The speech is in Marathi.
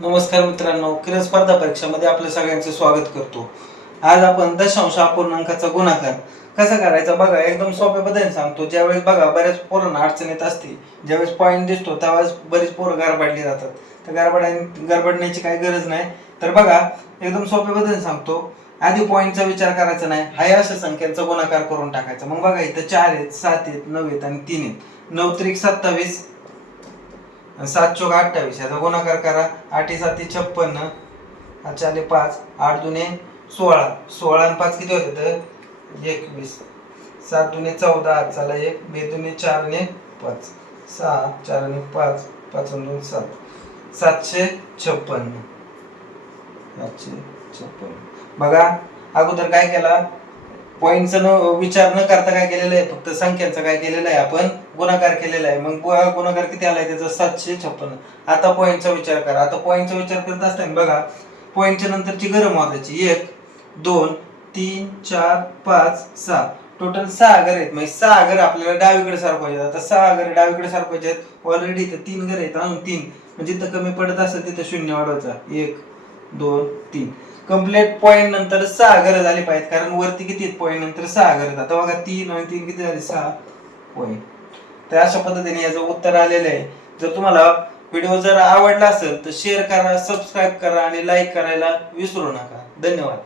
नमस्कार मित्रांनो, किरण स्पर्धा परीक्षामध्ये आपल्या सगळ्यांचे स्वागत करतो। आज आपण दशांश अपूर्णांकाचा गुणाकार कसा करायचा बघा, एकदम सोप्या पद्धतीने सांगतो। ज्यावेळेस बघा बऱ्याच पोरांना अडचण येत असते, ज्यावेळेस पॉईंट दिसतो त्यावेळेस बरीच पोरं गडबडली जातात। तर गडबडण्याची काही गरज नाही। तर बघा एकदम सोप्या पद्धतीने सांगतो, आधी पॉईंटचा विचार करायचा नाही, हाय अशा संख्यांचा गुणाकार करून टाकायचा। मग बघा इथं 4 आहेत, 7 आहेत, 9 आहेत आणि 3 आहेत। 9 त्रिक 27, 7 चौक 28, याचा गुणाकार करा। 8 7 56, 4 5, 8 2 16, 16 आणि 5 किती होते तर 21, 7 2 14, चला 1 2 2 4 आणि 5, 6 4 आणि 5, 5 आणि 2 7, 756, 756। बघा अगोदर काय केला, पॉईंटचा विचार न करता काय केलेलं आहे, फक्त संख्यांचा काय केलेलं आहे, आपण गुणाकार केलेला आहे। मग गुणाकार किती आलाय त्याचा 756। आता पॉईंटचा विचार करा। आता पॉईंटचा विचार करत असताना बघा पॉईंटच्या नंतरची घरं मोजायची, 1 2 3 4 5 6, टोटल 6 घर आहेत। म्हणजे 6 घर आपल्याला डावीकडे सरकवायचे। आता 6 घर डावीकडे सरकवायचे आहेत, ऑलरेडी इथं 3 घर आहेत, अजून 3 म्हणजे जिथं कमी पडत असेल तिथं शून्य वाढवायचा, 1 2 3। कंप्लीट पॉईंट नंतर 6 घर झाली पाहिजेत, कारण वरती किती आहेत पॉईंट नंतर 6 घर आहेत। आता बघा 3 आणि 3 किती झाले, 6 पॉईंट। तर अशा पद्धतीने याचं उत्तर आलेलं आहे। जर तुम्हाला व्हिडिओ जर आवडला असेल तर शेअर करा, सबस्क्राईब करा आणि लाईक करायला विसरू नका। धन्यवाद।